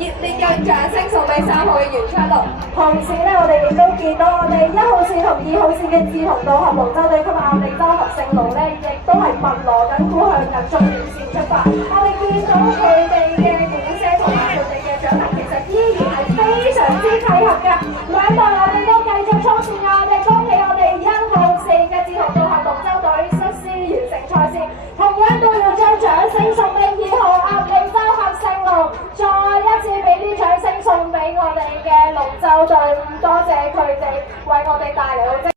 熱列讓掌聲送俾3號嘅袁卓龍。同時咧，我哋亦都見到我哋1號線同2號線嘅志同道合龍舟隊及亞利州合勝龍咧，亦都係密鑼緊鼓向緊終點線出發。我哋見到佢哋嘅鼓聲同埋佢哋嘅獎勵，其實依然係非常之契合㗎。兩隊我哋都繼續衝線啊！我哋恭喜我哋1號線嘅志同道合龍舟隊率先完成賽事，同樣都要將掌聲送俾2號亞利州合勝龍，再一次俾啲掌聲送俾我哋嘅龍舟隊伍，多謝佢哋為我哋帶嚟到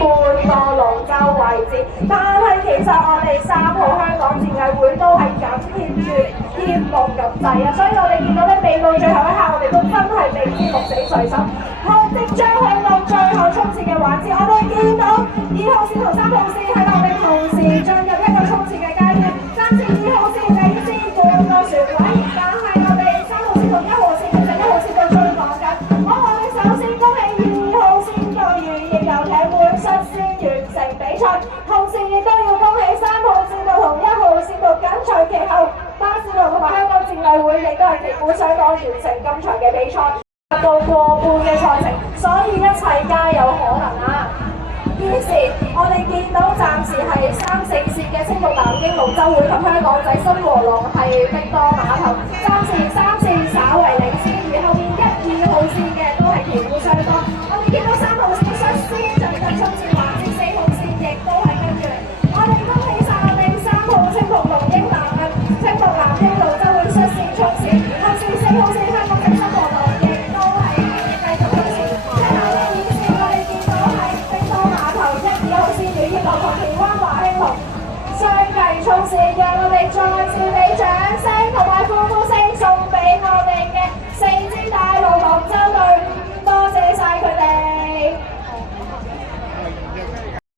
半個龍舟位置。但係其實我哋3號香港戰藝會都係緊貼住天幕咁滯啊，所以我哋見到咧，未到最後一刻，我哋都真係未知鹿死誰手。即將去到最後衝刺嘅環節，我哋見到2號線同3號線喺我哋同時進入一個衝刺嘅階段，暫時2號線領先半個船位，但係我哋3號線同1號線其實1號線都追趕緊。我哋首先恭喜2號線隊員翼遊艇會率先完成比賽，同時亦都要恭喜3號線隊同1號線隊緊隨其後，巴士路同埋香港戰藝會亦都係旗鼓相當完成今場嘅比賽。到過半嘅賽程，所以一切皆有可能啊！於是，我哋見到暫時係3、4線嘅青綠南京龍舟會及香港仔新和廊係碧多碼頭，暫時